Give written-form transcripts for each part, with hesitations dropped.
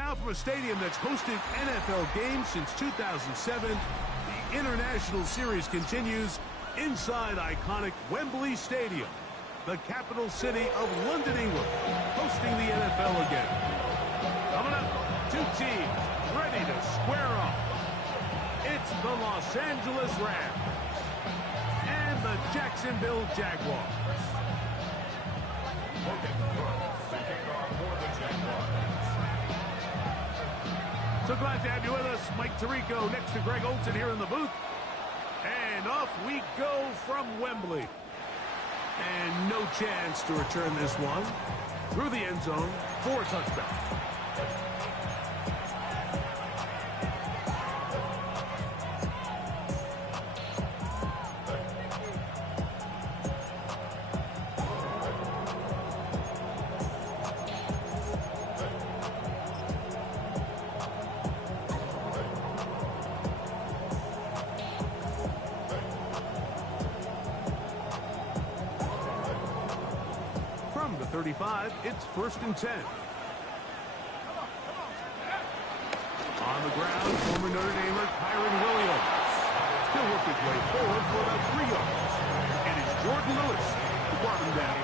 Now from a stadium that's hosted NFL games since 2007, the International Series continues inside iconic Wembley Stadium, the capital city of London, England, hosting the NFL again. Coming up, two teams ready to square off. It's the Los Angeles Rams and the Jacksonville Jaguars. So glad to have you with us. Mike Tirico next to Greg Olson here in the booth. And off we go from Wembley. And no chance to return this one. Through the end zone for a touchback. From the 35, it's 1st and 10. On the ground, former Notre Damer Kyron Williams. He'll work his way forward for about 3 yards. And it's Jordan Lewis who brought him down.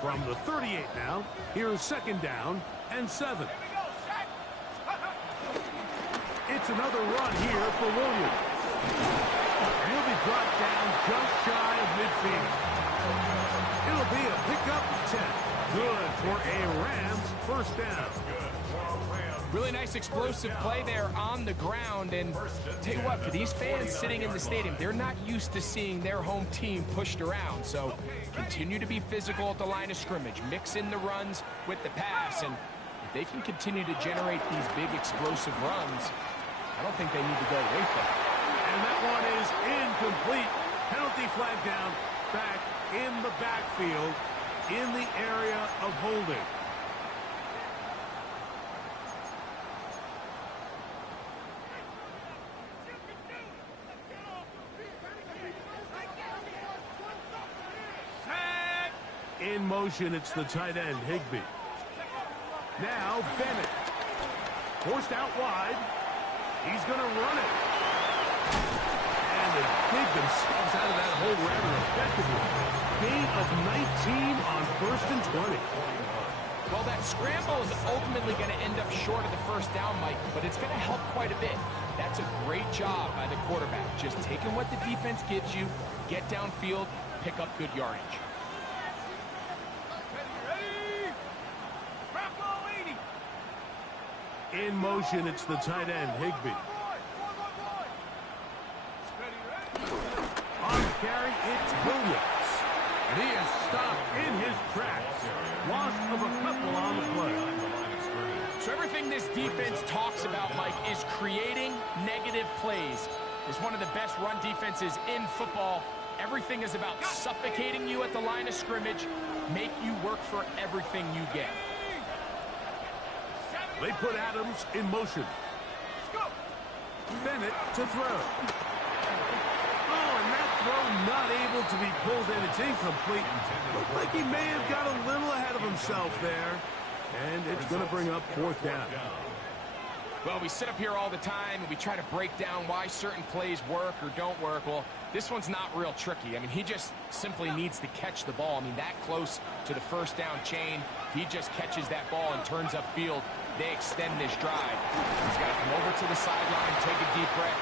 From the 38 now, here's 2nd down and 7. It's another run here for Williams. And he'll be brought down just shy of midfield. It'll be a pickup of 10. Good for a Rams 1st down. Really nice explosive play there on the ground. And tell you what, for these fans sitting in the stadium, they're not used to seeing their home team pushed around. So continue to be physical at the line of scrimmage. Mix in the runs with the pass. And if they can continue to generate these big explosive runs, I don't think they need to go away from it. And that one is incomplete. Penalty flag down, back in the backfield, in the area of holding. In motion, it's the tight end, Higbee. Now, Bennett. Forced out wide. He's going to run it. And they dig themselves out of that hole rather effectively. Gain of 19 on 1st and 20. Well, that scramble is ultimately going to end up short of the 1st down, Mike, but it's going to help quite a bit. That's a great job by the quarterback. Just taking what the defense gives you, get downfield, pick up good yardage. In motion, it's the tight end, Higbee. On the carry, it's Williams. And he is stopped in his tracks. Loss of a couple on the play. So everything this defense talks about, Mike, is creating negative plays. It's one of the best run defenses in football. Everything is about suffocating you at the line of scrimmage, make you work for everything you get. They put Adams in motion. Bennett to throw. Oh, and that throw not able to be pulled in. It's incomplete. Looked like he may have got a little ahead of himself there. And it's going to bring up 4th down. Well, we sit up here all the time and we try to break down why certain plays work or don't work. Well, this one's not real tricky. I mean, he just simply needs to catch the ball. I mean, that close to the 1st down chain, he just catches that ball and turns upfield. They extend this drive. He's got to come over to the sideline, take a deep breath,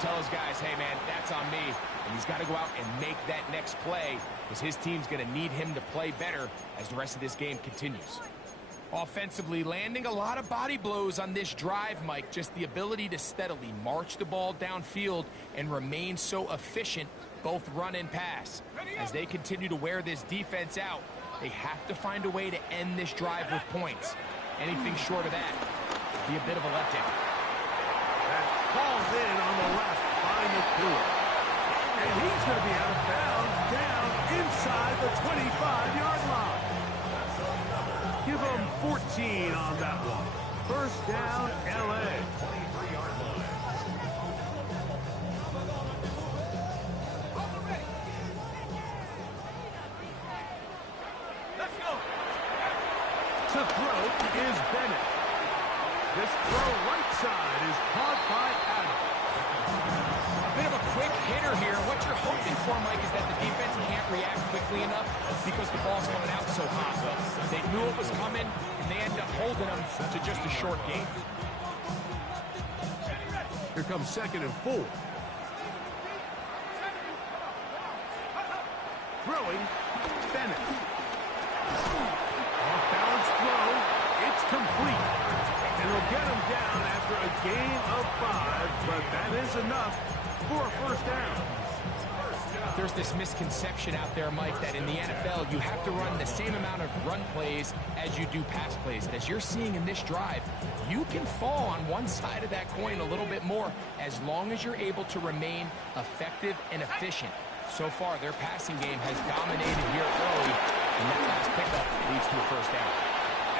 tell his guys, hey, man, that's on me. And he's got to go out and make that next play because his team's going to need him to play better as the rest of this game continues. Offensively, landing a lot of body blows on this drive, Mike. Just the ability to steadily march the ball downfield and remain so efficient, both run and pass. As they continue to wear this defense out, they have to find a way to end this drive with points. Anything short of that would be a bit of a letdown. That's called in on the left by McClure. And he's going to be out of bounds down inside the 25-yard line. Give him 14 on that one. 1st down, L.A. To throw is Bennett. This throw right side is caught by Adams. A bit of a quick hitter here. What you're hoping for, Mike, is that the defense can't react quickly enough because the ball's coming out so hot. They knew it was coming, and they end up holding them to just a short game. Here comes 2nd and 4. Throwing, Bennett. Off-balance throw. It's complete. And he'll get him down after a gain of 5, but that is enough for a first down. There's this misconception out there, Mike, that in the NFL, you have to run the same amount of run plays as you do pass plays. And as you're seeing in this drive, you can fall on one side of that coin a little bit more as long as you're able to remain effective and efficient. So far, their passing game has dominated here early, and that last pickup leads to a first down.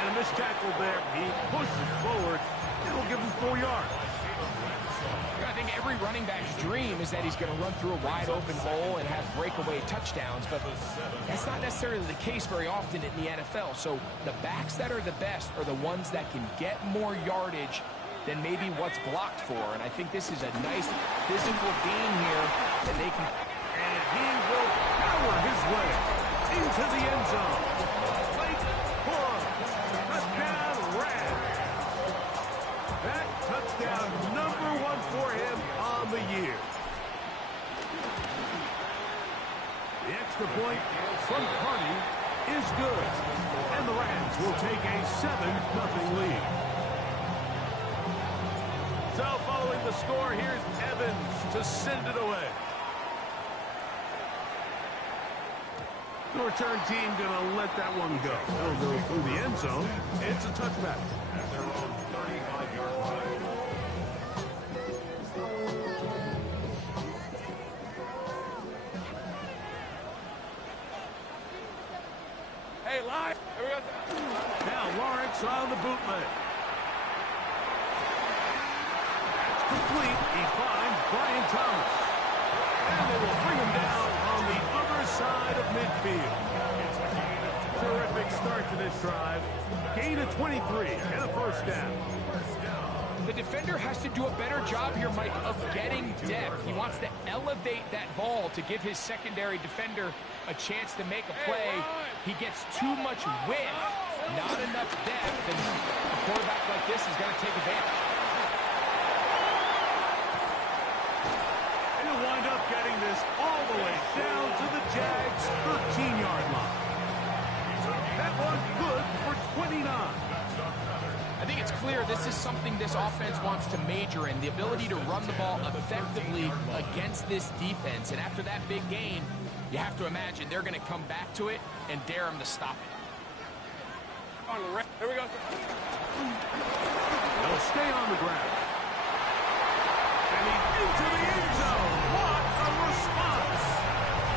And a missed tackle there. He pushes forward. It'll give him 4 yards. I think every running back's dream is that he's going to run through a wide-open hole and have breakaway touchdowns, but that's not necessarily the case very often in the NFL. So the backs that are the best are the ones that can get more yardage than maybe what's blocked for, and I think this is a nice physical gain here that they can... And he will power his way into the end zone. Late for touchdown, Rams. That touchdown number 1 for him on the year. The extra point from Carney is good. And the Rams will take a 7-0 lead. So following the score, here's Evans to send it away. The return team going to let that one go. They'll go through the end zone. It's a touchback. At their own 35-yard line. Hey, line. Here we go. Now Lawrence on the bootleg. That's complete. He finds Brian Thomas. And they will bring him down on the other side of midfield. Terrific start to this drive. Gain of 23 and a first down. The defender has to do a better job here, Mike, of getting depth. He wants to elevate that ball to give his secondary defender a chance to make a play. He gets too much width, not enough depth, and a quarterback like this is going to take advantage. He'll wind up getting this all the way down to the Jags' 13-yard line. That one good for 29. I think it's clear this is something this offense wants to major in, the ability to run the ball effectively against this defense. And after that big gain, you have to imagine they're going to come back to it and dare him to stop it. Here we go. They'll stay on the ground. And he's into the end zone. What a response.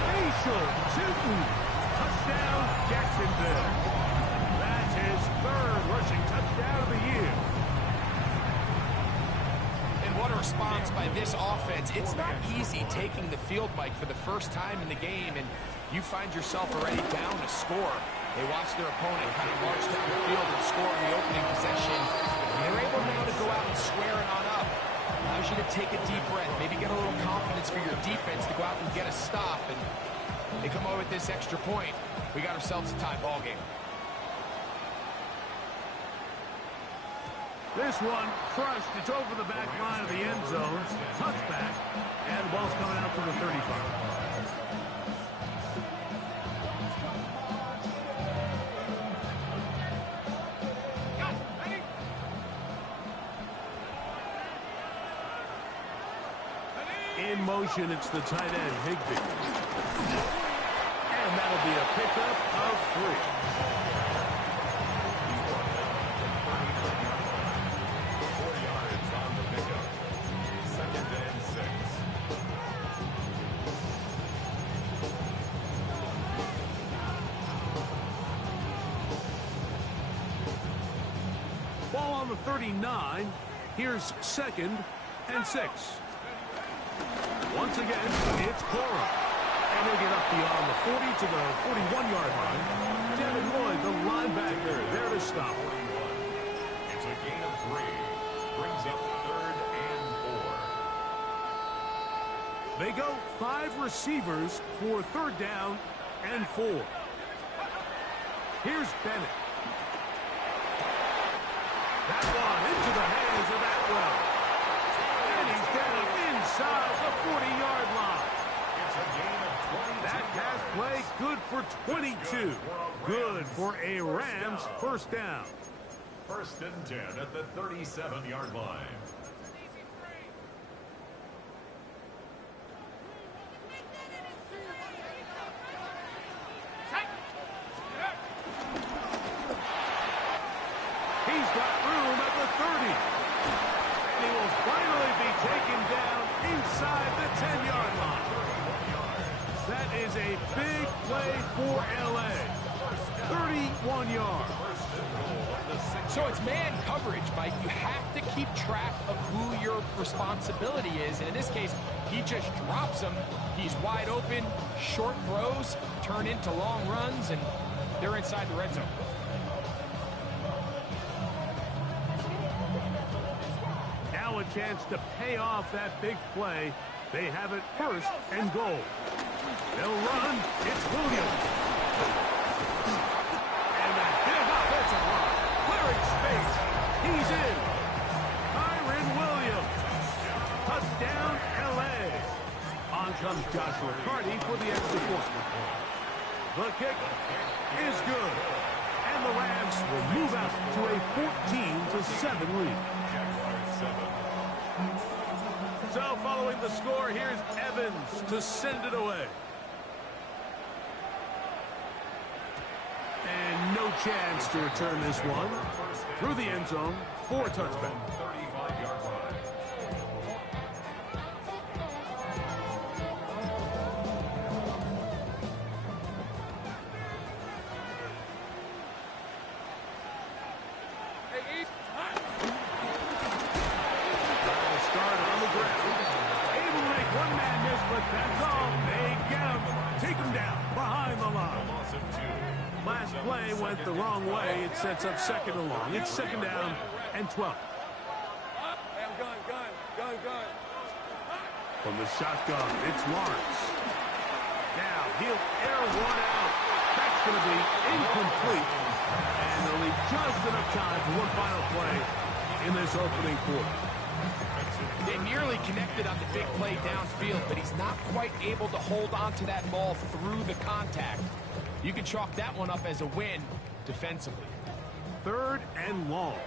Facial shooting. Touchdown, Jacksonville. That's his 3rd rushing touchdown of the year. And what a response by this offense. It's not easy taking the field, Mike, for the first time in the game, and you find yourself already down a score. They watch their opponent kind of march down the field and score in the opening possession. And they're able now to go out and square it on up. Allows you to take a deep breath, maybe get a little confidence for your defense to go out and get a stop. And they come over with this extra point. We got ourselves a tie ball game. This one crushed. It's over the back line of the end zone. Touchback. And the ball's coming out to the 35. In motion, it's the tight end, Higbee. And that'll be a pickup of 3. Ball on the 39. Here's 2nd and 6. Once again, it's Cora. And he'll get up beyond the 40 to the 41-yard line. Devin Lloyd, the linebacker, there to stop. It's a gain of 3. Brings up 3rd and 4. They go 5 receivers for 3rd down and 4. Here's Bennett. That one into the hands of Atwell. And he's down inside the 40-yard line. It's a gain of 22. That pass play good for 22. Good for a Rams first down. 1st and 10 at the 37-yard line. He's got room at the 30. And he will finally be taken down inside the 10-yard line. That is a big play for L.A. 31 yards. So it's man coverage, Mike. You have to keep track of who your responsibility is. And in this case, he just drops him. He's wide open. Short throws turn into long runs, and they're inside the red zone. Now a chance to pay off that big play. They have it 1st and goal. They'll run. It's Williams. And that big offensive line. Clearing space. He's in. Kyron Williams. Touchdown, L.A. On comes Joshua Carty for the extra point. The kick is good. And the Rams will move out to a 14-7 lead. So following the score, here's Evans to send it away. And no chance to return this one. Through the end zone for a touchback. 35-yard line. Start on the ground. Able to make one man miss, but that's all. They get him. Take him down behind the line. Loss of 2. Last play went the wrong way. It sets up 2nd and long. It's 2nd down and 12. Gun. From the shotgun, it's Lawrence. Now he'll air one out. That's going to be incomplete. And they'll leave just enough time for one final play in this opening quarter. They nearly connected on the big play downfield, but he's not quite able to hold on to that ball through the contact. You can chalk that one up as a win defensively. 3rd and long.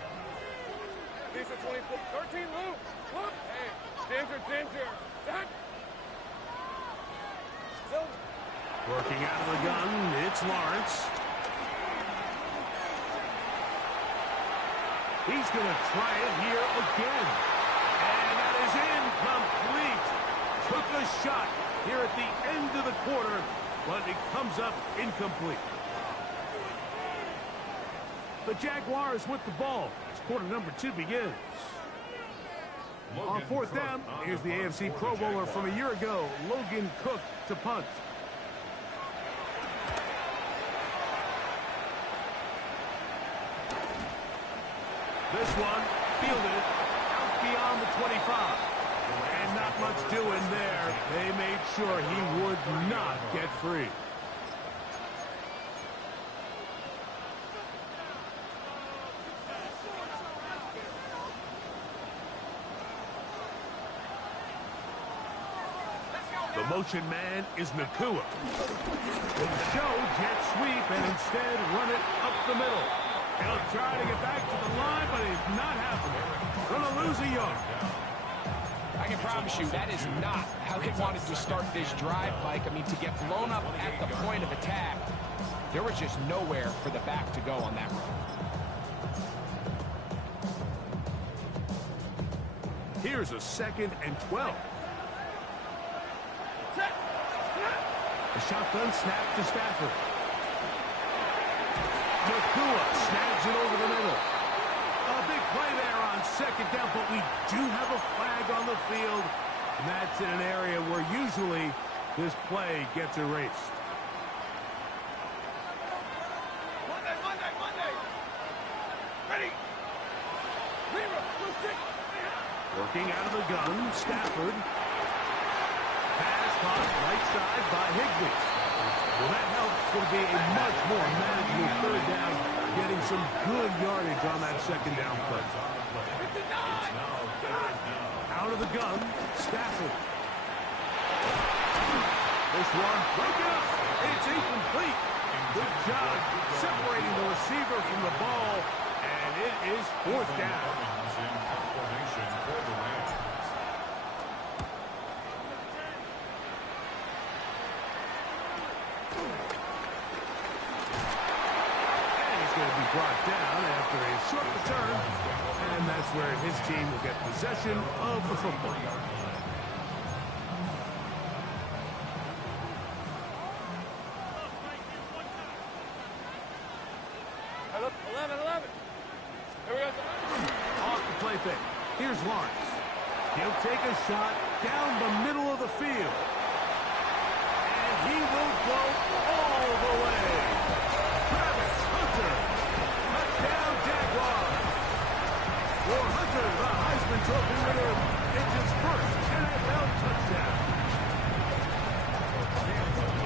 These are 13, Luke. Look. Hey, Ginger. Working out of the gun, it's Lawrence. He's going to try it here again. And that is incomplete. Took a shot here at the end of the quarter, but it comes up incomplete. The Jaguars with the ball as quarter number 2 begins. On 4th down, here's the AFC Pro Bowler from a year ago, Logan Cook, to punt. This one fielded out beyond the 25. And not much doing there. They made sure he would not get free. The motion man is Nakua. Will show jet sweep and instead run it up the middle. He'll try to get back to the line, but it's not happening. Gonna lose a yard. I can promise you that is not how they wanted to start this drive, Mike. I mean, to get blown up at the point of attack, there was just nowhere for the back to go on that run. Here's a 2nd and 12. A shotgun snap to Stafford. Nakua snags it over the middle. A big play there on 2nd down, but we do have a flag on the field. And that's in an area where usually This play gets erased. Monday. Ready. Working out of the gun, Stafford. Pass caught right side by Higbee. Well, that helps. It's going to be a much more manageable third down, getting some good yardage on that second down play. Out of the gun, Stafford. This one, break it up. It's incomplete. Good job separating the receiver from the ball, and it is fourth down. Brought down after a short return, and that's where his team will get possession of the football. Hey, look, 11. Here we go. Off the play fake. Here's Lawrence. He'll take a shot down the middle of the field. And he will go all the way. Travis Hunter. Touchdown, Jaguars. For Hunter, the Heisman Trophy winner, it's his first NFL touchdown.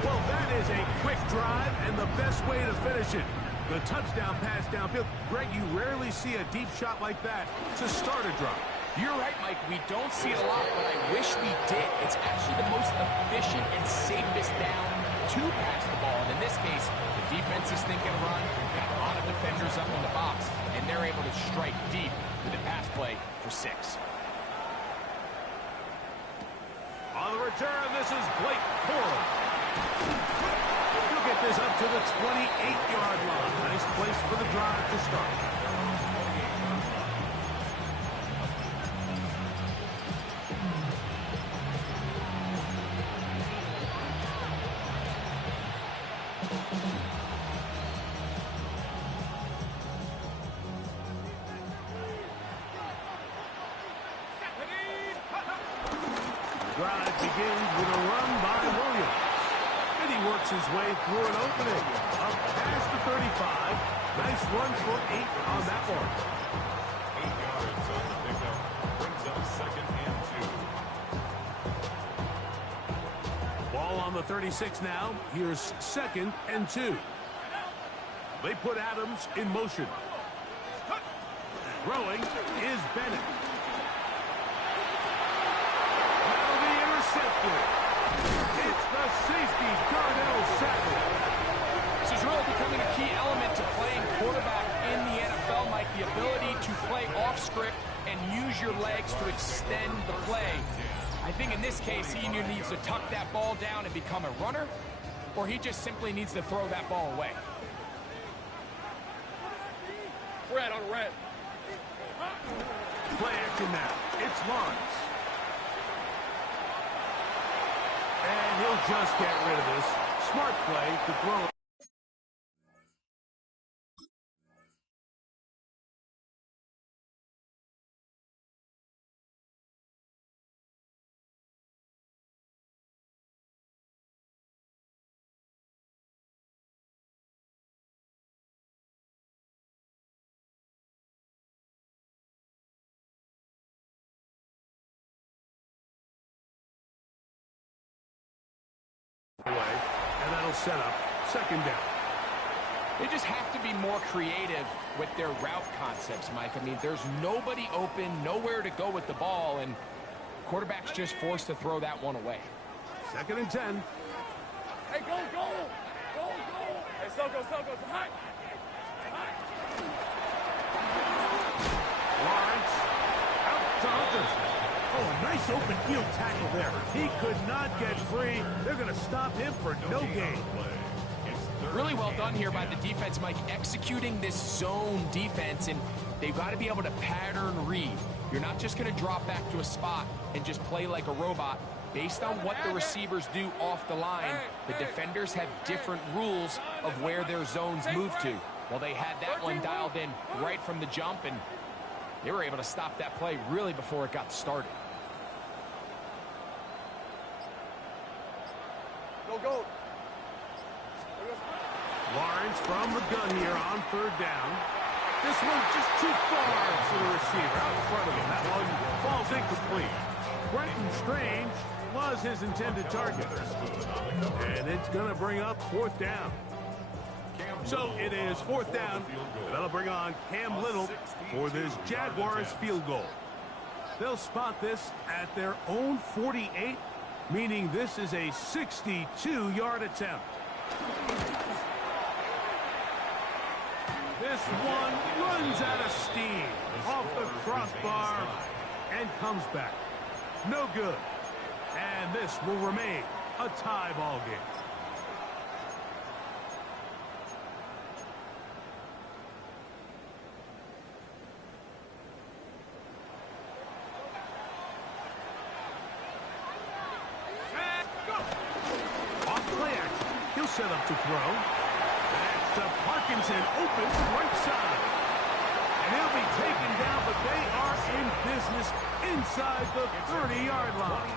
Well, that is a quick drive and the best way to finish it. The touchdown pass downfield. Greg, you rarely see a deep shot like that to start a drive. You're right, Mike. We don't see it a lot, but I wish we did. It's actually the most efficient and safest down to pass the ball. And in this case, the defense is thinking run, got a lot of defenders up in the box, and they're able to strike deep with a pass play for 6. On the return, this is Blake Corum. He'll get this up to the 28-yard line. Nice place for the drive to start. Drive begins with a run by Williams. And he works his way through an opening. Up past the 35. Nice run for 8 on that one. 8 yards on the pickup. Brings up 2nd and 2. Ball on the 36 now. Here's 2nd and 2. They put Adams in motion. Throwing is Bennett. It's the safety, Darnell Savage. This is really becoming a key element to playing quarterback in the NFL, Mike. The ability to play off script and use your legs to extend the play. I think in this case, he either needs to tuck that ball down and become a runner, or he just simply needs to throw that ball away. Red on red. Play action now. It's Lawrence. And he'll just get rid of this. Smart play to throw it. And that'll set up 2nd down. They just have to be more creative with their route concepts, Mike. I mean, there's nobody open, nowhere to go with the ball, and quarterback's just forced to throw that one away. 2nd and 10. Hey, go. Hey, Soko. High. Lawrence out to Hunter. Oh, a nice open field tackle there. He could not get free. They're going to stop him for no gain. Really well done here by the defense, Mike, executing this zone defense, and they've got to be able to pattern read. You're not just going to drop back to a spot and just play like a robot. Based on what the receivers do off the line, the defenders have different rules of where their zones move to. Well, they had that one dialed in right from the jump, and they were able to stop that play really before it got started. Go, go. Lawrence from the gun here on third down. This one just too far for the receiver out in front of him. That one falls incomplete. Brenton Strange was his intended target. And it's going to bring up fourth down. So it is fourth down. And that'll bring on Cam Little for this Jaguars field goal. They'll spot this at their own 48, meaning this is a 62-yard attempt. This one runs out of steam off the crossbar and comes back. No good. And this will remain a tie ball game. Off play action. He'll set up to throw. That's to Parkinson, open right side. And he'll be taken down, but they are in business inside the 30-yard line.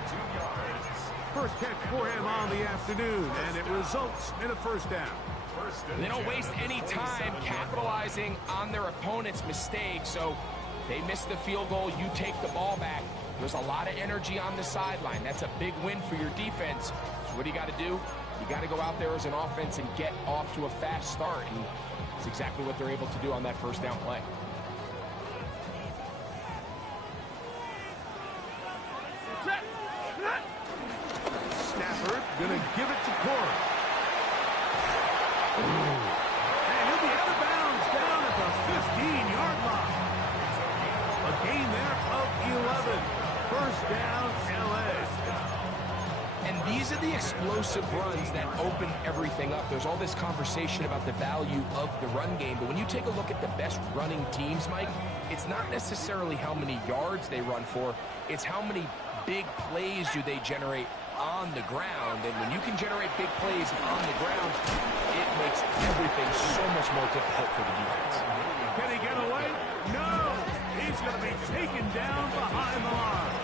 First catch for him on the afternoon, and it results in a first down. They don't waste any time capitalizing on their opponent's mistake, so they miss the field goal, you take the ball back. There's a lot of energy on the sideline. That's a big win for your defense. So what do you got to do? You got to go out there as an offense and get off to a fast start, and it's exactly what they're able to do on that first down play. Stafford gonna give it to Corey. And he'll be out of bounds down at the 15-yard line. A gain there of 11. First down, LA. And these are the explosive runs that open everything up. There's all this conversation about the value of the run game, but when you take a look at the best running teams, Mike, it's not necessarily how many yards they run for, it's how many big plays do they generate on the ground. And when you can generate big plays on the ground, it makes everything so much more difficult for the defense. Can he get away? No! He's going to be taken down behind the line.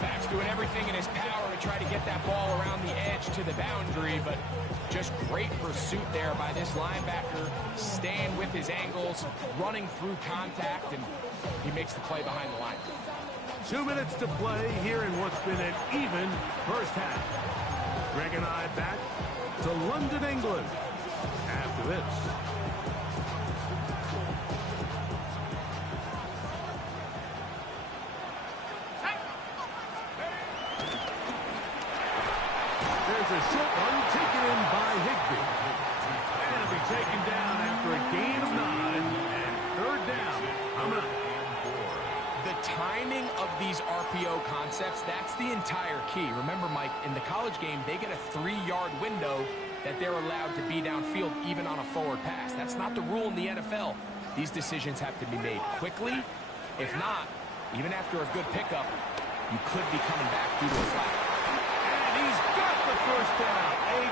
Max doing everything in his power to try to get that ball around the edge to the boundary, but just great pursuit there by this linebacker, staying with his angles, running through contact, and he makes the play behind the line. 2 minutes to play here in what's been an even first half. Greg and I back to London, England after this. There's a short one taken in by Higbee. And it'll be taken down after a gain of 9 and third down. Coming up. The timing of these RPO concepts, that's the entire key. Remember, Mike, in the college game, they get a 3-yard window that they're allowed to be downfield even on a forward pass. That's not the rule in the NFL. These decisions have to be made quickly. If not, even after a good pickup, you could be coming back due to a flag. And he's got the first down. A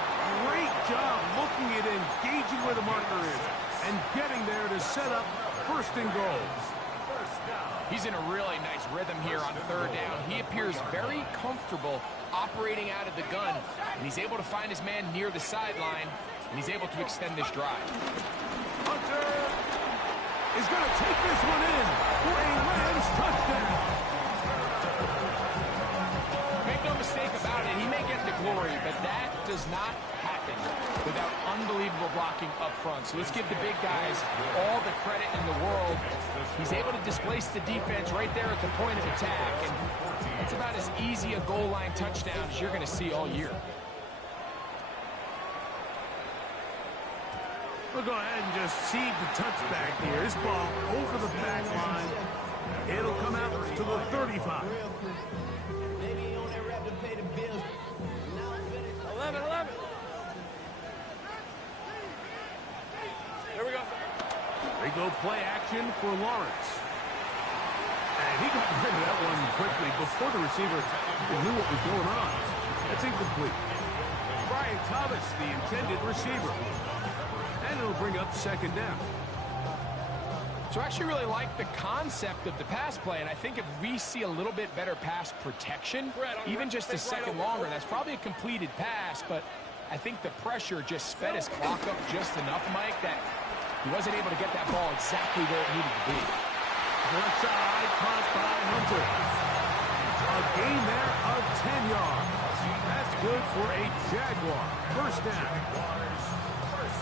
great job looking at engaging where the marker is and getting there to set up first and goal. He's in a really nice rhythm here on third down. He appears very comfortable operating out of the gun, and he's able to find his man near the sideline, and he's able to extend this drive. Hunter is going to take this one in for a Rams touchdown. Make no mistake about it, he may get the glory, but that does not happen without unbelievable blocking up front. So let's give the big guys all the credit in the world. He's able to displace the defense right there at the point of attack, and it's about as easy a goal line touchdown as you're going to see all year. We'll go ahead and just seed the touchback here. This ball over the back line. It'll come out to the 35. 11. Here we go. They go play action for Lawrence. And he got rid of that one quickly before the receiver knew what was going on. That's incomplete. Brian Thomas, the intended receiver. And it'll bring up second down. So I actually really like the concept of the pass play, and I think if we see a little bit better pass protection, even just a second longer, that's probably a completed pass, but I think the pressure just sped his clock up just enough, Mike, that he wasn't able to get that ball exactly where it needed to be. Left side, caught by Hunter. A gain there of 10 yards. That's good for a Jaguar. First down.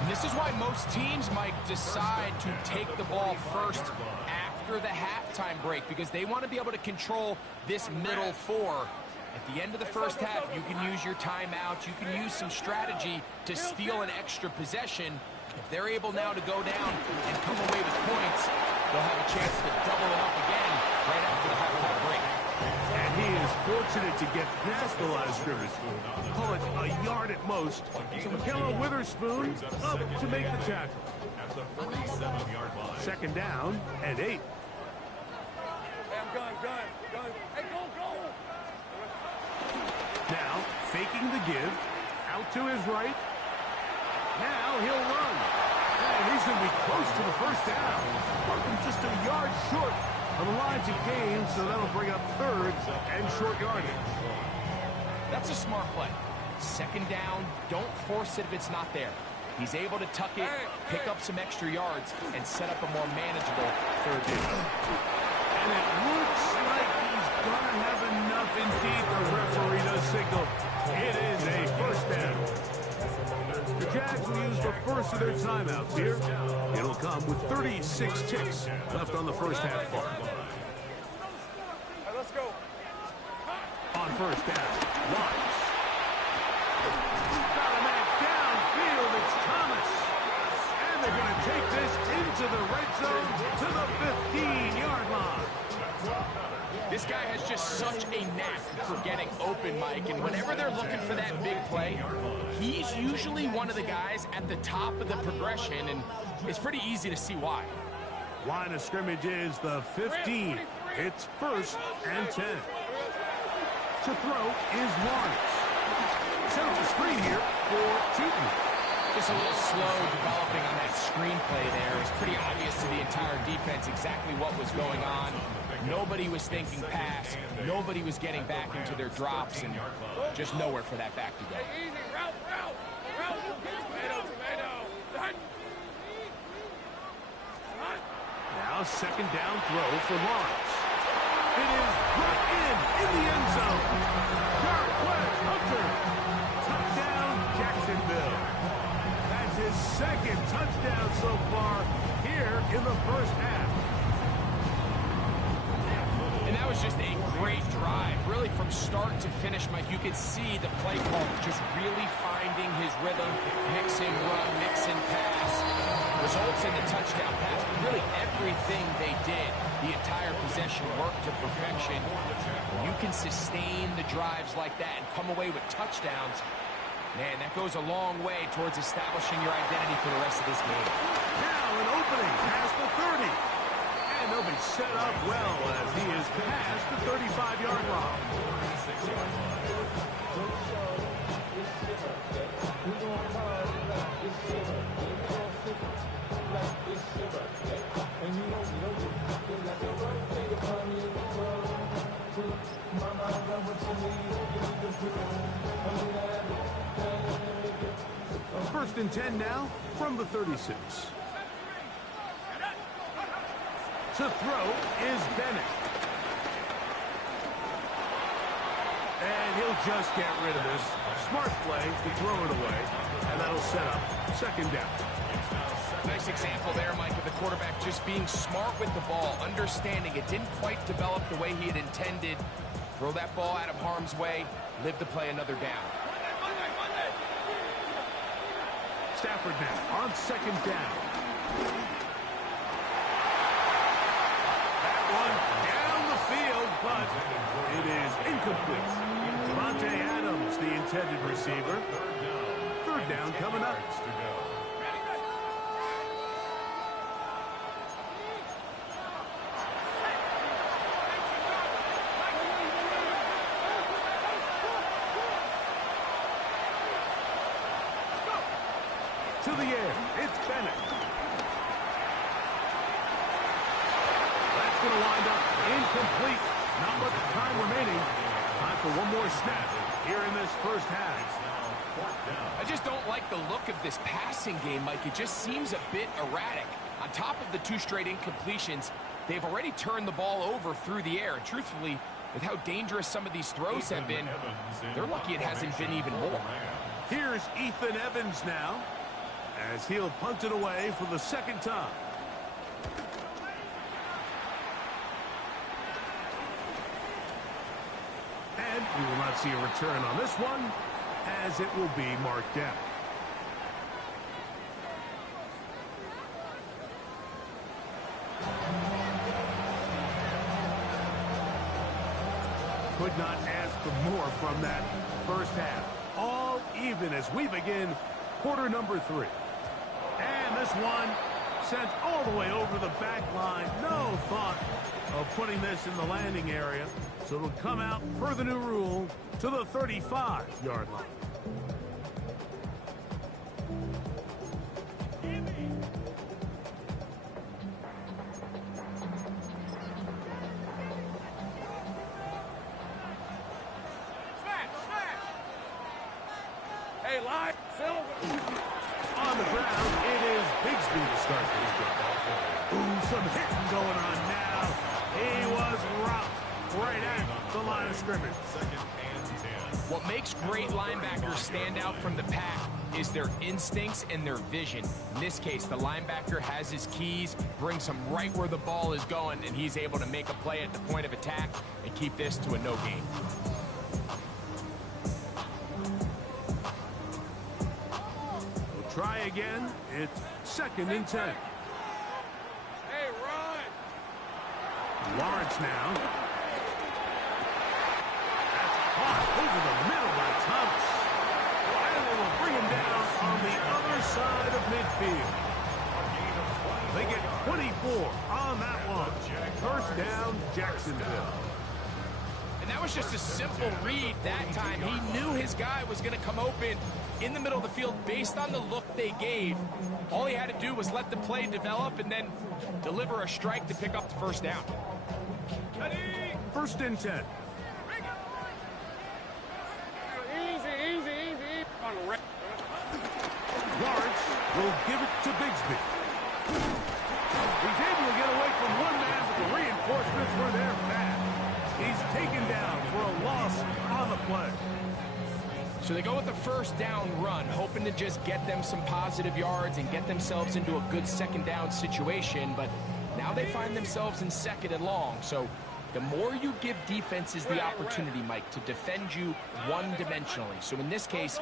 And this is why most teams might decide to take the ball first after the halftime break, because they want to be able to control this middle four. At the end of the first half, you can use your timeout. You can use some strategy to steal an extra possession. If they're able now to go down and come away with points, they'll have a chance to double it up again right after the halftime break. And he is fortunate to get past the line of scrimmage. Call it a yard at most. So McKellar Witherspoon up to make the tackle. At the 47-yard line. Second down and 8. Hey, I'm going. Hey, go. Now, faking the give. Out to his right. Now he'll run. And he's going to be close to the first down. Marking just a yard short of the line to gain, so that'll bring up third and short yardage. That's a smart play. Second down, don't force it if it's not there. He's able to tuck it, pick up some extra yards, and set up a more manageable third down. And it looks like he's going to have enough indeed. The referee does signal. It is a first down. The Jags will use the first of their timeouts here. It'll come with 36 ticks left on the first half clock. Let's go. On first down, Watts. Got a man downfield. It's Thomas. And they're going to take this into the red zone to the 15-yard line. This guy has just such a knack for getting open, Mike, and whenever they're looking for that big play, he's usually one of the guys at the top of the progression, and it's pretty easy to see why. Line of scrimmage is the 15. It's first and 10. To throw is Lawrence. Set up the screen here for Tootin. Just a little slow developing on that screenplay there. It's pretty obvious to the entire defense exactly what was going on. Nobody was thinking pass. Nobody was getting back into their drops, and just nowhere for that back to go. Easy, route. Tomato. Now second down throw for Lawrence. It is brought in the end zone. Dark West Hunter. Touchdown, Jacksonville. That's his second touchdown so far here in the first half. And that was just a great drive. Really from start to finish, Mike, you could see the play call just really finding his rhythm, mixing run, mixing pass. Results in the touchdown pass. But really everything they did, the entire possession worked to perfection. When you can sustain the drives like that and come away with touchdowns, man, that goes a long way towards establishing your identity for the rest of this game. Now an opening past the 30. And they'll be set up well as he is past the 35-yard line. First and 10 now from the 36. To throw is Bennett. And he'll just get rid of this. Smart play to throw it away. And that'll set up second down. Nice example there, Mike, of the quarterback just being smart with the ball, understanding it didn't quite develop the way he had intended. Throw that ball out of harm's way, live to play another down. Stafford now on second down. That one down the field, but it is incomplete. Devontae Adams, the intended receiver. Third down coming up. To the air, it's Bennett. going to wind up incomplete. Not much time remaining. Time for one more snap here in this first half. I just don't like the look of this passing game, Mike. It just seems a bit erratic. On top of the 2 straight incompletions, they've already turned the ball over through the air. And truthfully, with how dangerous some of these throws have been, they're lucky it hasn't been even more. Here's Ethan Evans now, as he'll punt it away for the second time. And we will not see a return on this one, as it will be marked down. Could not ask for more from that first half. All even as we begin quarter number 3. And this one sent all the way over the back line. No thought of putting this in the landing area. So it'll come out, per the new rule, to the 35-yard line. Hey, line, Silver. On the ground, it is Bigsby to start this drive. Ooh, some hitting going on now. He was rocked right at the line of scrimmage. What makes great linebackers stand out from the pack is their instincts and their vision. In this case, the linebacker has his keys, brings him right where the ball is going, and he's able to make a play at the point of attack and keep this to a no gain. Try again. It's 2nd and 10. Hey, run. Lawrence now. That's caught over the middle by Thomas. And they will bring him down on the other side of midfield. They get 24 on that one. First down, Jacksonville. And that was just a simple read that time. He knew his guy was going to come open in the middle of the field based on the look they gave. All he had to do was let the play develop and then deliver a strike to pick up the first down. 1st and 10. Easy. On the Lawrence will give it to Bigsby. He's able to get away from one man, but the reinforcements were there fast. He's taken down for a loss on the play. So they go with the first down run, hoping to just get them some positive yards and get themselves into a good 2nd down situation, but now they find themselves in 2nd and long. So the more you give defenses the opportunity, Mike, to defend you one-dimensionally. So in this case,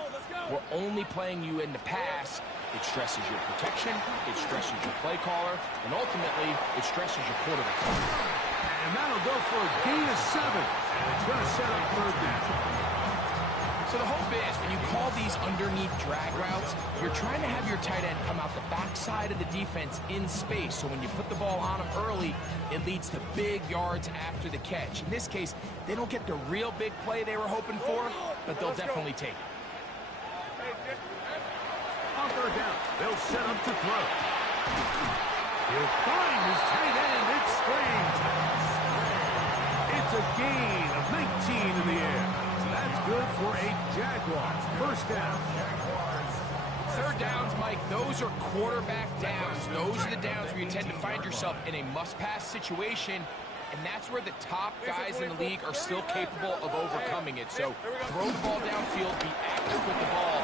we're only playing you in the pass. It stresses your protection, it stresses your play caller, and ultimately, it stresses your quarterback. And that'll go for a gain of 7. And it's going to set up 3rd down. So the hope is, when you call these underneath drag routes, you're trying to have your tight end come out the backside of the defense in space. So when you put the ball on him early, it leads to big yards after the catch. In this case, they don't get the real big play they were hoping for, but they'll definitely take it. On 3rd down, they'll set up to throw. He'll find his tight end. It's strange. It's a gain of 19 in the air. That's good for a Jaguars. First down. 3rd downs, Mike, those are quarterback downs. Those are the downs where you tend to find yourself in a must-pass situation, and that's where the top guys in the league are still capable of overcoming it. So throw the ball downfield, be active with the ball.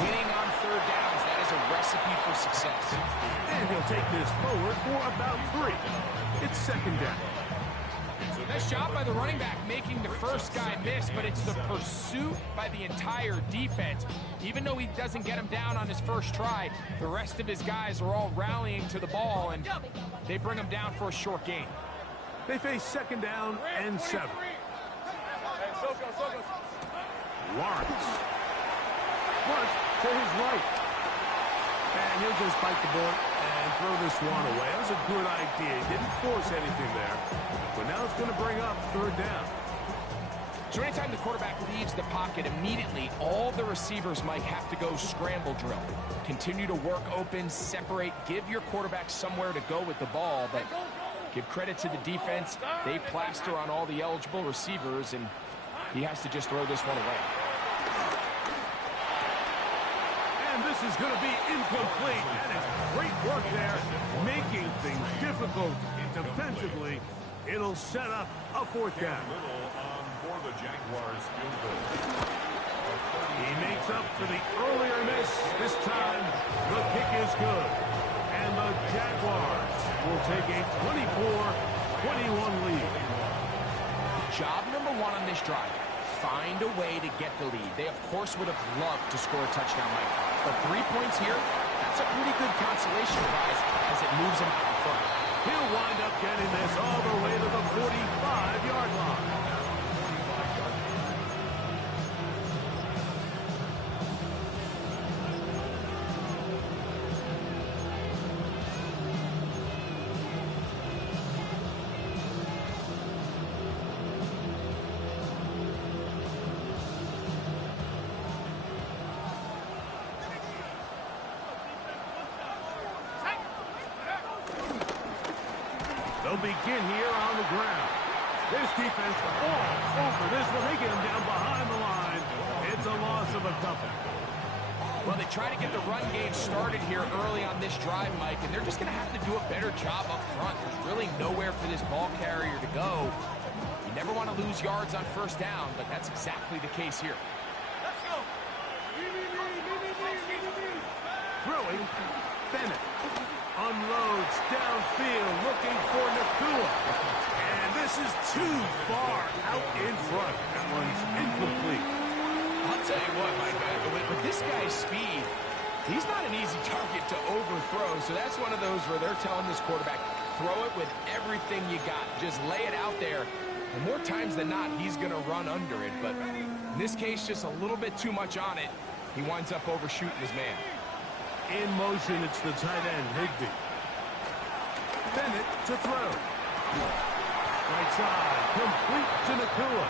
Winning on 3rd downs, that is a recipe for success. And he'll take this forward for about 3. It's 2nd down. Nice job by the running back making the first guy miss, but it's the pursuit by the entire defense. Even though he doesn't get him down on his first try, the rest of his guys are all rallying to the ball, and they bring him down for a short gain. They face 2nd down and 7. Lawrence. Front to his right. And he'll just bite the bullet and throw this one away. That was a good idea. He didn't force anything there. But now it's going to bring up 3rd down. So anytime the quarterback leaves the pocket, immediately all the receivers might have to go scramble drill. Continue to work open, separate, give your quarterback somewhere to go with the ball, but Give credit to the defense. They plaster on all the eligible receivers, and he has to just throw this one away. And this is going to be incomplete. That is great work there, making things difficult defensively. It'll set up a fourth down. For the Jaguars field goal. He makes up for the earlier miss. This time, the kick is good. And the Jaguars will take a 24-21 lead. Job number one on this drive, find a way to get the lead. They, of course, would have loved to score a touchdown, Mike. But 3 points here, that's a pretty good consolation prize as it moves them out in front. He'll wind up getting this all the way to the 45-yard line. They'll begin here on the ground. This defense falls over this one. They get him down behind the line. It's a loss of a couple. Well, they try to get the run game started here early on this drive, Mike, and they're just going to have to do a better job up front. There's really nowhere for this ball carrier to go. You never want to lose yards on first down, but that's exactly the case here. Let's go. Throwing, Bennett unloads downfield, looking for Nakua. And this is too far out in front. That one's incomplete. I'll tell you what, Mike, with this guy's speed, he's not an easy target to overthrow. So that's one of those where they're telling this quarterback, throw it with everything you got. Just lay it out there. And more times than not, he's going to run under it. But in this case, just a little bit too much on it. He winds up overshooting his man. In motion, it's the tight end, Higbee. Bennett to throw. Right side, complete to Nakua.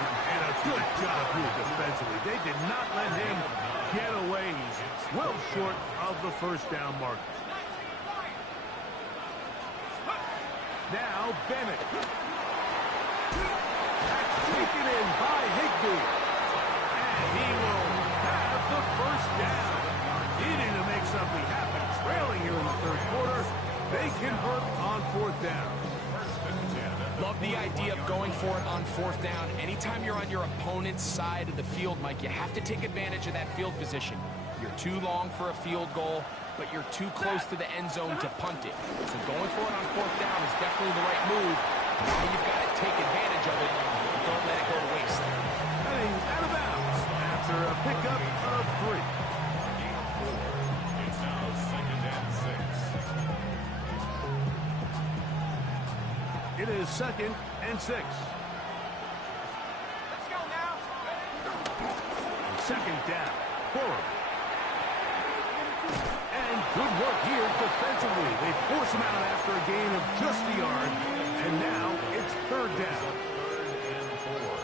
And a good job here defensively. They did not let him get away. He's well short of the first down mark. Now Bennett. That's taken in by Higbee. And he will have the first down. Needing to make something happen. Trailing here in the third quarter. They convert on fourth down. Love the idea of going for it on fourth down. Anytime you're on your opponent's side of the field, Mike, you have to take advantage of that field position. You're too long for a field goal, but you're too close to the end zone to punt it. So going for it on fourth down is definitely the right move. Now you've got to take advantage of it and don't let it go to waste. Heading out of bounds after a pickup of 3. It's now 2nd and 6. It is 2nd and 6. Let's go now. Second down. Forward. And good work here defensively. They force him out after a gain of just a yard. And now it's third down. 3rd and 4.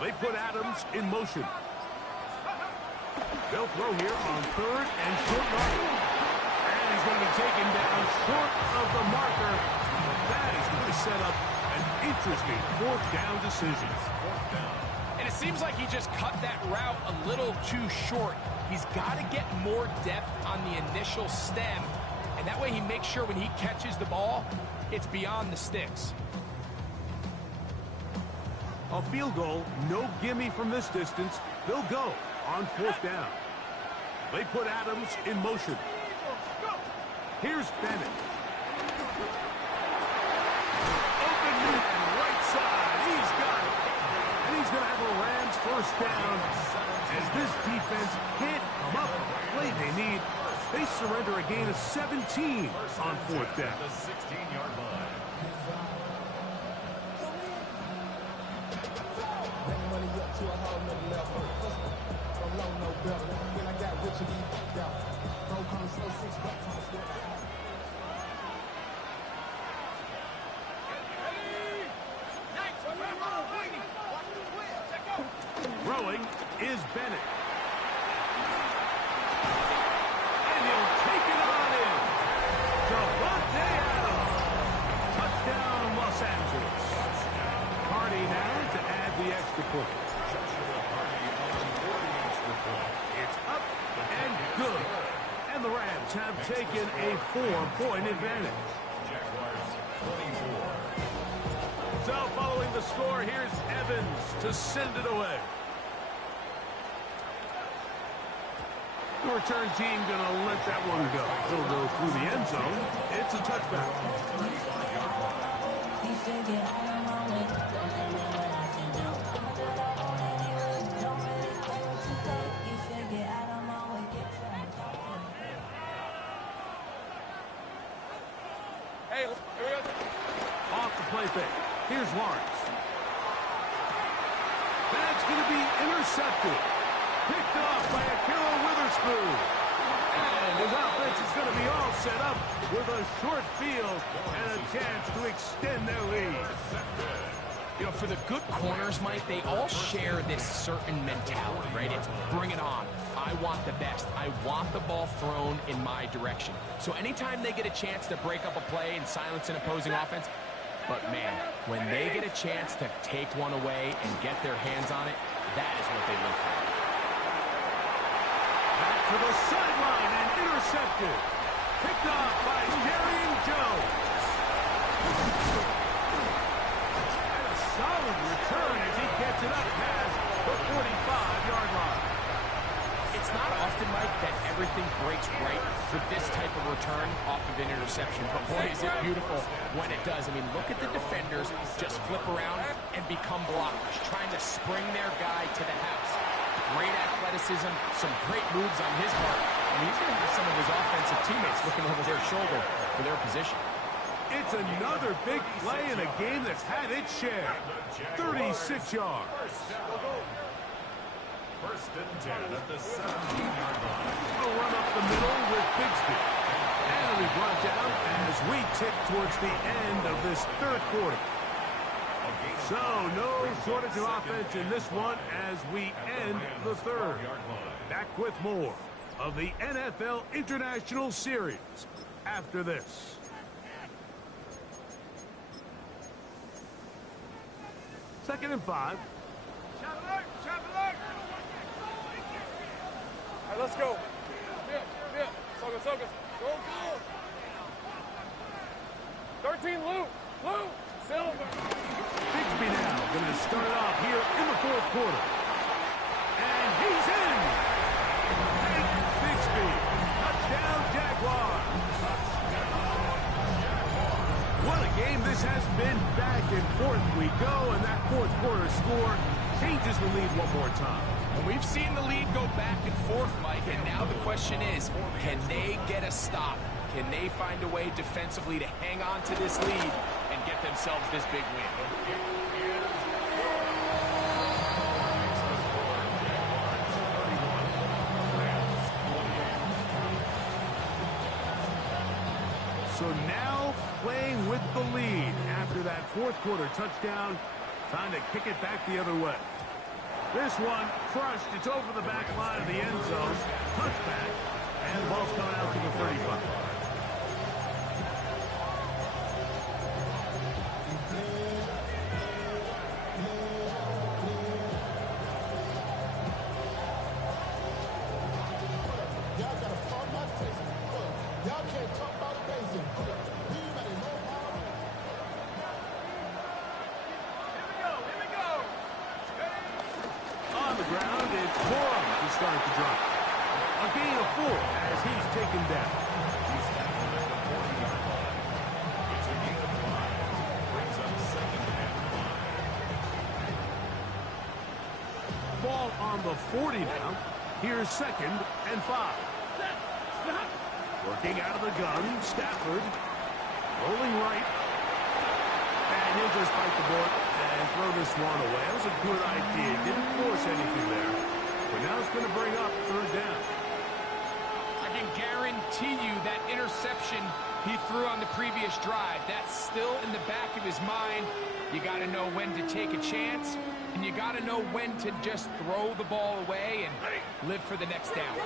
They put Adams in motion. They'll throw here on 3rd and short yardage. And he's going to be taken down short of the marker. That is going to set up an interesting fourth down decision. And it seems like he just cut that route a little too short. He's got to get more depth on the initial stem. And that way he makes sure when he catches the ball, it's beyond the sticks. A field goal, no gimme from this distance. They'll go on fourth down. They put Adams in motion. Here's Bennett. Open loop and right side. He's got it. And he's going to have a Rams first down. As this defense can't come up with the play they need, they surrender a gain of 17 on fourth down. The 16-yard line. Bring the money up to a whole nother level. From low, no better. When I got rich and these fucked out. Bro, coming slow, $6 on the step. Throwing is Bennett. And he'll take it on in. Devontae Adams. Touchdown, Los Angeles. Hardy now to add the extra point. It's up and good. And the Rams have taken a 4-point advantage. So following the score, here's Evans to send it away. The return team going to let that one go. It'll go through the end zone. It's a touchback. Hey, here we go. Off the play fake. Here's Lawrence. That's going to be intercepted. Picked off by Akira Witherspoon. And his offense is going to be all set up with a short field and a chance to extend their lead. You know, for the good corners, Mike, they all share this certain mentality, right? It's bring it on. I want the best. I want the ball thrown in my direction. So anytime they get a chance to break up a play and silence an opposing offense, but man, when they get a chance to take one away and get their hands on it, that is what they live for. Back to the sideline and intercepted. Picked off by Darian Jones. And a solid return as he gets it up past the 45-yard line. It's not often, Mike, that everything breaks right for this type of return off of an interception. But boy, is it beautiful when it does. I mean, look at the defenders just flip around and become blockers, trying to spring their guy to the house. Great athleticism, some great moves on his part. I mean, he's going to have some of his offensive teammates looking over their shoulder for their position. It's another big play in a game that's had its share. 36 yards. First and 10 at the 17-yard line. A run up the middle with Bigsby. And it'll be brought down as we tick towards the end of this third quarter. So, no shortage of offense in this one as we end the third. Back with more of the NFL International Series after this. Second and 5. All right, let's go. Yeah. Focus. Go. 13, Lou. Silver. Bigsby now going to start it off here in the fourth quarter. And he's in. Hank Bigsby. Touchdown, Jaguars. What a game this has been. Back and forth we go, and that fourth quarter score changes the lead one more time. Well, we've seen the lead go back and forth, Mike, and now the question is, can they get a stop? Can they find a way defensively to hang on to this lead and get themselves this big win? So now playing with the lead after that fourth quarter touchdown, time to kick it back the other way. This one crushed. It's over the back line of the end zone. Touchback. And the ball's coming out to the 35. Y'all got a far my taste. Y'all can't talk about it basic. Anybody know how? Here we go. On the ground, it's Corum to start the drive. A gain of 4 as he's taken down. He's tackled at the 40-yard line. It's a gain of 5. Brings up second and 5. Ball on the 40 now. Here's second and 5. Working out of the gun, Stafford. Rolling right. And he'll just bite the board and throw this one away. That was a good idea. Didn't force anything there. But now it's going to bring up third down. I can guarantee you that interception he threw on the previous drive, that's still in the back of his mind. You got to know when to take a chance, and you got to know when to just throw the ball away and live for the next down.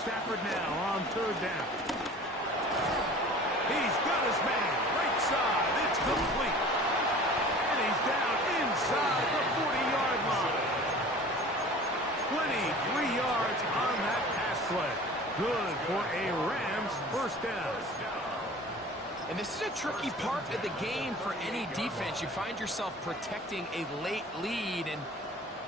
Stafford now on third down. He's got his man. Right side. It's complete. And he's down inside the 40-yard line. 23 yards on that pass play. Good for a Rams first down. And this is a tricky part of the game for any defense. You find yourself protecting a late lead, and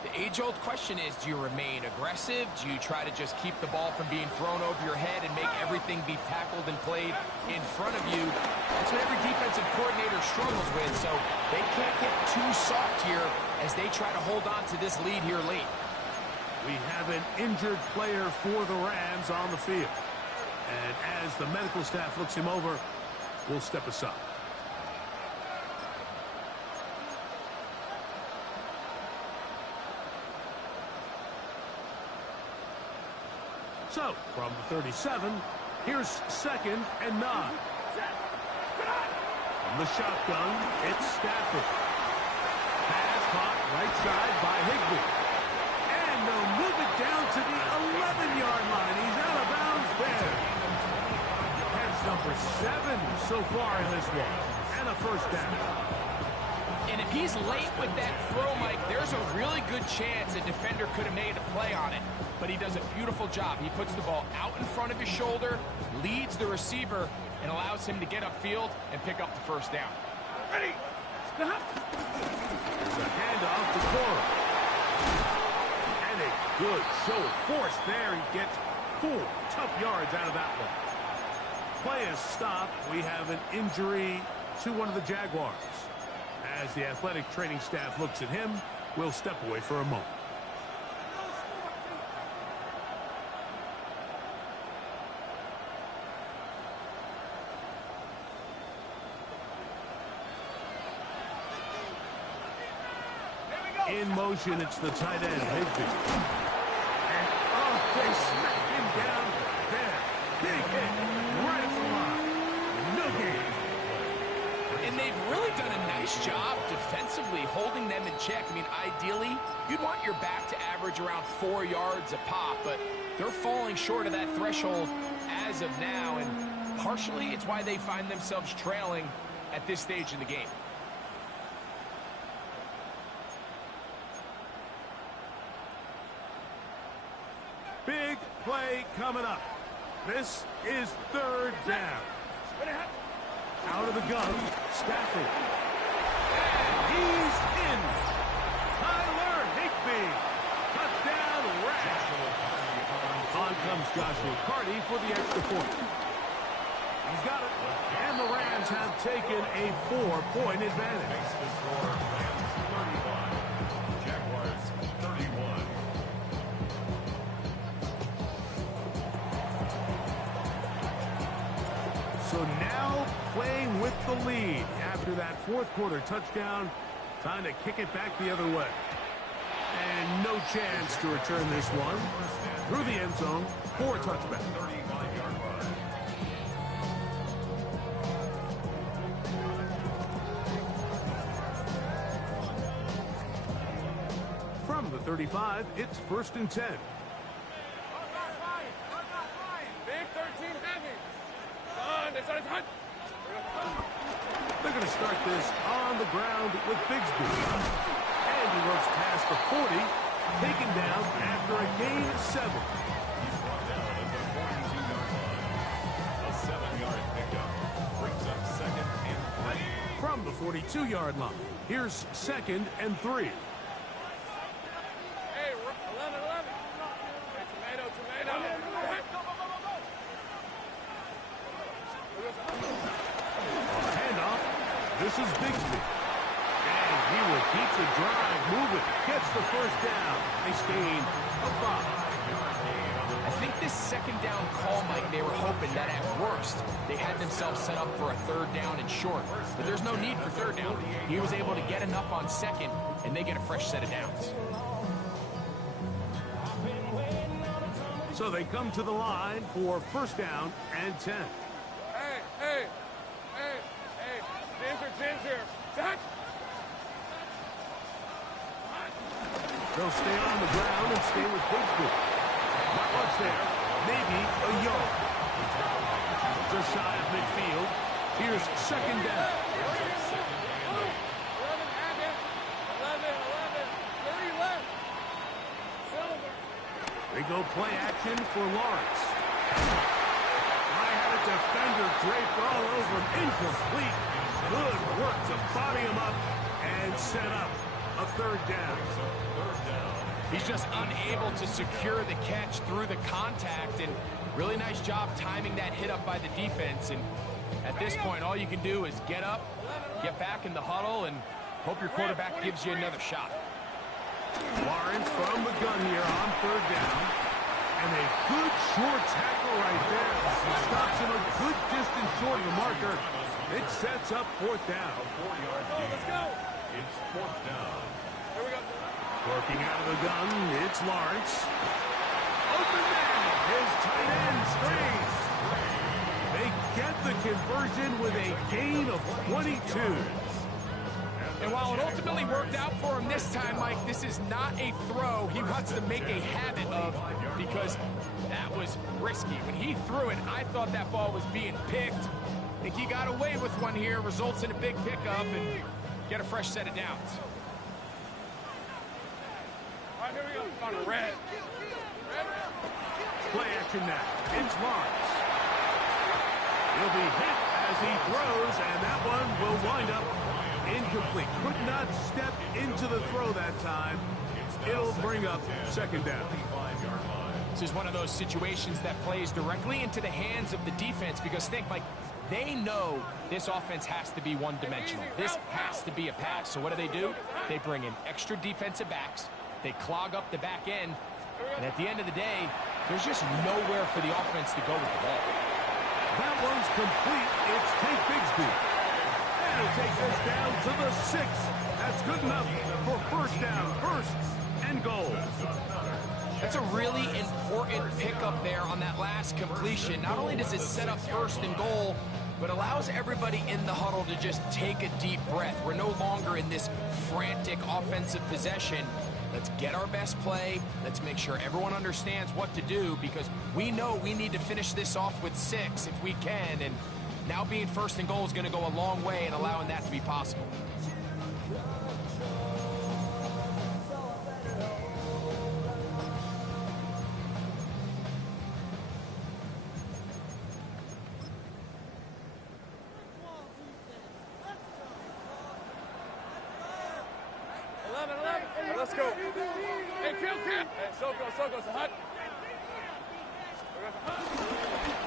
the age-old question is, do you remain aggressive? Do you try to just keep the ball from being thrown over your head and make everything be tackled and played in front of you? That's what every defensive coordinator struggles with, so they can't get too soft here as they try to hold on to this lead here late. We have an injured player for the Rams on the field. And as the medical staff looks him over, we'll step aside. So, from the 37, here's 2nd and 9. From the shotgun, it's Stafford. Pass caught right side by Higbee. And they'll move it down to the 11-yard line. He's out of bounds there. That's number 7 so far in this one. And a first down. And if he's late with that throw, Mike, there's a really good chance a defender could have made a play on it. But he does a beautiful job. He puts the ball out in front of his shoulder, leads the receiver, and allows him to get upfield and pick up the first down. Ready? Stop. There's a handoff to Cora. And a good show of force there. He gets 4 tough yards out of that one. Play is stopped. We have an injury to one of the Jaguars. As the athletic training staff looks at him, we'll step away for a moment. In motion, it's the tight end, Higbee. And, oh, they smacked him down there. Big hit, right at the line. No gain. And they've really done a nice job defensively holding them in check. I mean, ideally, you'd want your back to average around 4 yards a pop, but they're falling short of that threshold as of now, and partially it's why they find themselves trailing at this stage in the game. Big play coming up. This is third down. Out of the gun, Stafford. And he's in. Tyler Higbee. Touchdown, Rams. On comes Joshua Carty for the extra point. He's got it. And the Rams have taken a 4-point advantage. Makes the score Rams 31, Jaguars 31. So now playing with the lead after that fourth quarter touchdown. Time to kick it back the other way. And no chance to return this one through the end zone for a touchback. 35-yard line. From the 35, it's 1st and 10. Big 13 heavy. They're going to start this on the ground with Bigsby. And he runs past the 40, taken down after a gain of 7. He's brought down at the 42-yard line. A 7-yard pickup brings up 2nd and 3. From the 42-yard line, here's 2nd and 3. Hey, 11. Hey, tomato. Handoff. This is Bigsby. And he will keep the drive moving. Gets the first down. Nice gain of 5. I think this second down call, Mike, they were hoping that at worst they had themselves set up for a third down and short. But there's no need for third down. He was able to get enough on second, and they get a fresh set of downs. So they come to the line for first down and 10. Hey. Ginger. Touch. They'll stay on the ground and stay with Bigsby. Not much there. Maybe a yard. Just shy of midfield. Here's second down. 30 left. Silver. They go play action for Lawrence. I had a defender draped all over him. Incomplete. Good work to body him up and set up a third down. He's just unable to secure the catch through the contact, and really nice job timing that hit up by the defense. And at this point, all you can do is get up, get back in the huddle, and hope your quarterback gives you another shot. Lawrence from the gun here on third down. And a good short tackle right there. Stops him a good distance short of the marker. It sets up fourth down. A 4-yard gain. Let's go. It's fourth down. Here we go. Working out of the gun, it's Lawrence. Open man, his tight end strays. They get the conversion with a gain of 22. And while it ultimately worked out for him this time, Mike, this is not a throw he wants to make a habit of, because that was risky. When he threw it, I thought that ball was being picked. I think he got away with one here, results in a big pickup, and get a fresh set of downs. All right, here we go. On red. Play action now. It's Lawrence. He'll be hit as he throws, and that one will wind up incomplete. Could not step into the throw that time. It'll bring up second down. This is one of those situations that plays directly into the hands of the defense, because think, Mike, they know this offense has to be one-dimensional. This has to be a pass. So what do? They bring in extra defensive backs. They clog up the back end. And at the end of the day, there's just nowhere for the offense to go with the ball. That one's complete. It's Tate Bigsby. And he'll take this down to the 6. That's good enough for first down. First and goal. That's a really important pickup there on that last completion. Not only does it set up first and goal, but allows everybody in the huddle to just take a deep breath. We're no longer in this frantic offensive possession. Let's get our best play. Let's make sure everyone understands what to do, because we know we need to finish this off with 6 if we can. And now being first and goal is going to go a long way in allowing that to be possible. Let's go. Hey, kill. Hey, so go. So hot.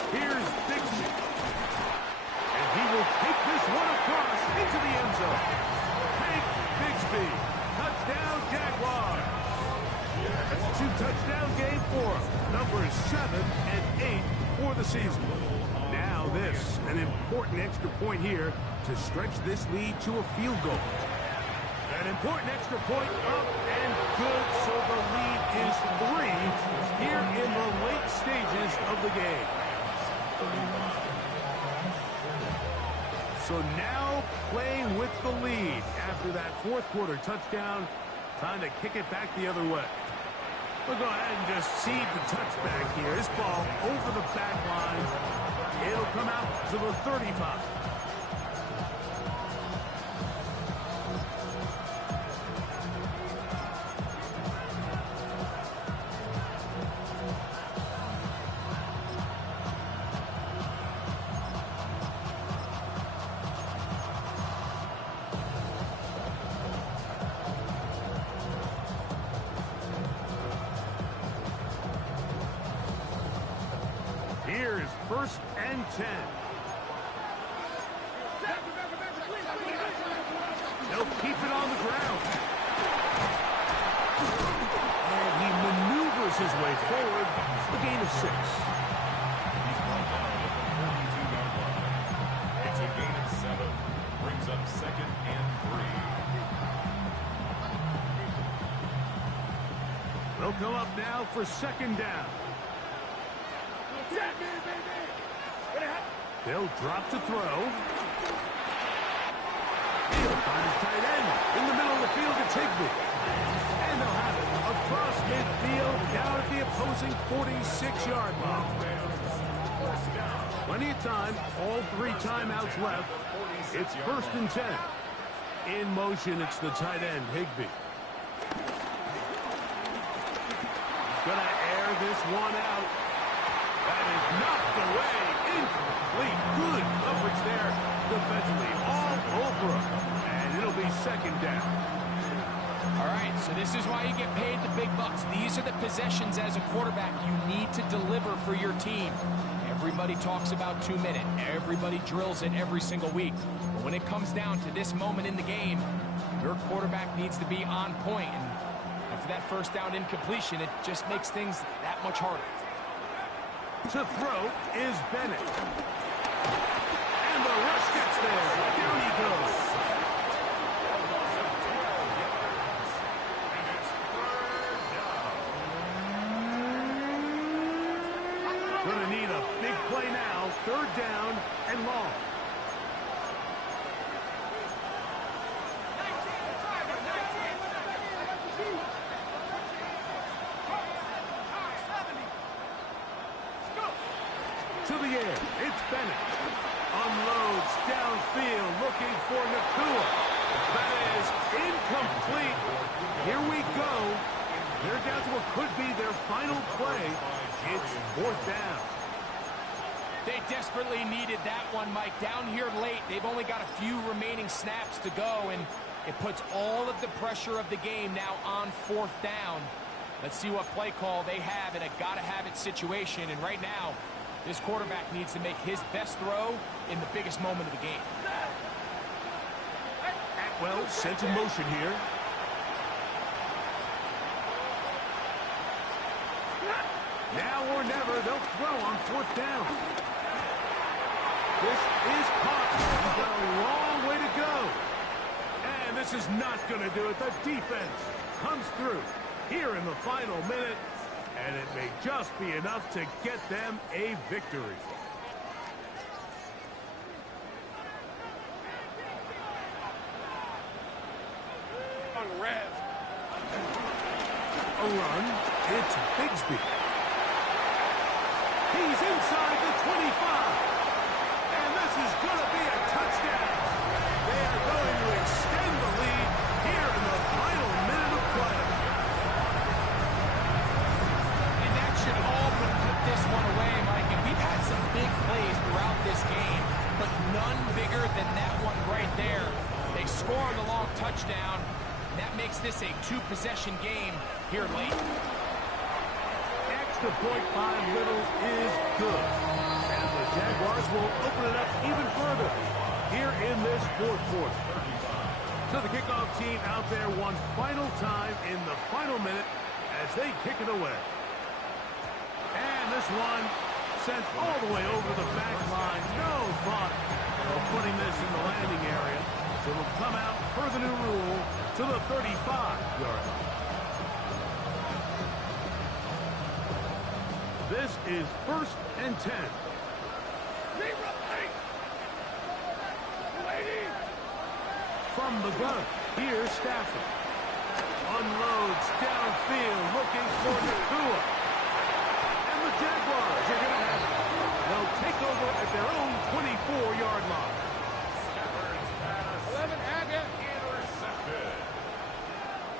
Here's Bigsby. And he will take this one across into the end zone. Hank Bigsby. Touchdown, Jaguars. That's a 2-touchdown game for him. Numbers 7 and 8 for the season. Now this, an important extra point here to stretch this lead to a field goal. An important extra point up and good, so the lead is 3 here in the late stages of the game. So now playing with the lead after that fourth quarter touchdown. Time to kick it back the other way. We'll go ahead and just seed the touchback here. This ball over the back line. It'll come out to the 35. Here's first and 10. They'll keep it on the ground. And he maneuvers his way forward. The gain of 6. He's brought down at the 42-yard line. It's a gain of 7. Brings up 2nd and 3. They'll come up now for 2nd down. They'll drop to throw. He'll find his tight end. In the middle of the field, it's Higbee. And they'll have it across midfield, down at the opposing 46-yard line. Plenty of time, all 3 timeouts left. It's 1st and 10. In motion, it's the tight end, Higbee. He's going to air this one out. That is knocked away. Incomplete. Good coverage there defensively. All over him. And it'll be 2nd down. All right, so this is why you get paid the big bucks. These are the possessions as a quarterback you need to deliver for your team. Everybody talks about 2-minute. Everybody drills it every single week. But when it comes down to this moment in the game, your quarterback needs to be on point. And after that 1st down incompletion, it just makes things that much harder. To throw is Bennett. And the rush gets there. Down he goes. Gonna need a big play now. 3rd down and long. To the air, it's Bennett. Unloads downfield, looking for Nakua. That is incomplete. Here we go. They're down to what could be their final play. It's 4th down. They desperately needed that one, Mike. Down here late, they've only got a few remaining snaps to go, and it puts all of the pressure of the game now on 4th down. Let's see what play call they have in a gotta-have-it situation, and right now, this quarterback needs to make his best throw in the biggest moment of the game. Atwell sent in motion here. Now or never, they'll throw on 4th down. This is caught. He's got a long way to go. And this is not going to do it. The defense comes through here in the final minute. And it may just be enough to get them a victory. A run. It's Bigsby. He's inside the 25. And this is going to be a touchdown. They are going to extend the lead here in the final minute of play. Should all but put this one away, Mike. And we've had some big plays throughout this game, but none bigger than that one right there. They score on the long touchdown, and that makes this a 2-possession game here late. Extra point by Little is good. And the Jaguars will open it up even further here in this 4th quarter. So the kickoff team out there one final time in the final minute as they kick it away. And this one sent all the way over the back line. No thought of putting this in the landing area. So it'll come out per the new rule to the 35-yard line. This is 1st and 10. From the gun, here's Stafford. Unloads downfield, looking for Nakua. And the Jaguars are going to have it. They'll take over at their own 24-yard line. Stafford's pass. 11, Agate. Intercepted.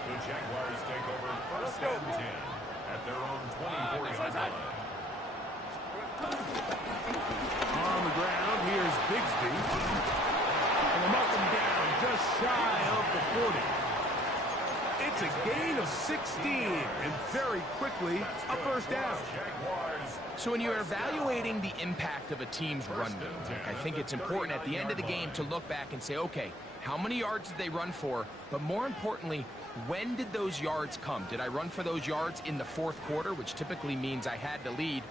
The Jaguars take over 1st and 10 at their own 24-yard line. On the ground, here's Bigsby. And they'll knock him down just shy of the 40. It's a gain of 16, and very quickly, a first down. So when you're evaluating the impact of a team's run game, I think it's important at the end of the game to look back and say, okay, how many yards did they run for? But more importantly, when did those yards come? Did I run for those yards in the fourth quarter, which typically means I had to lead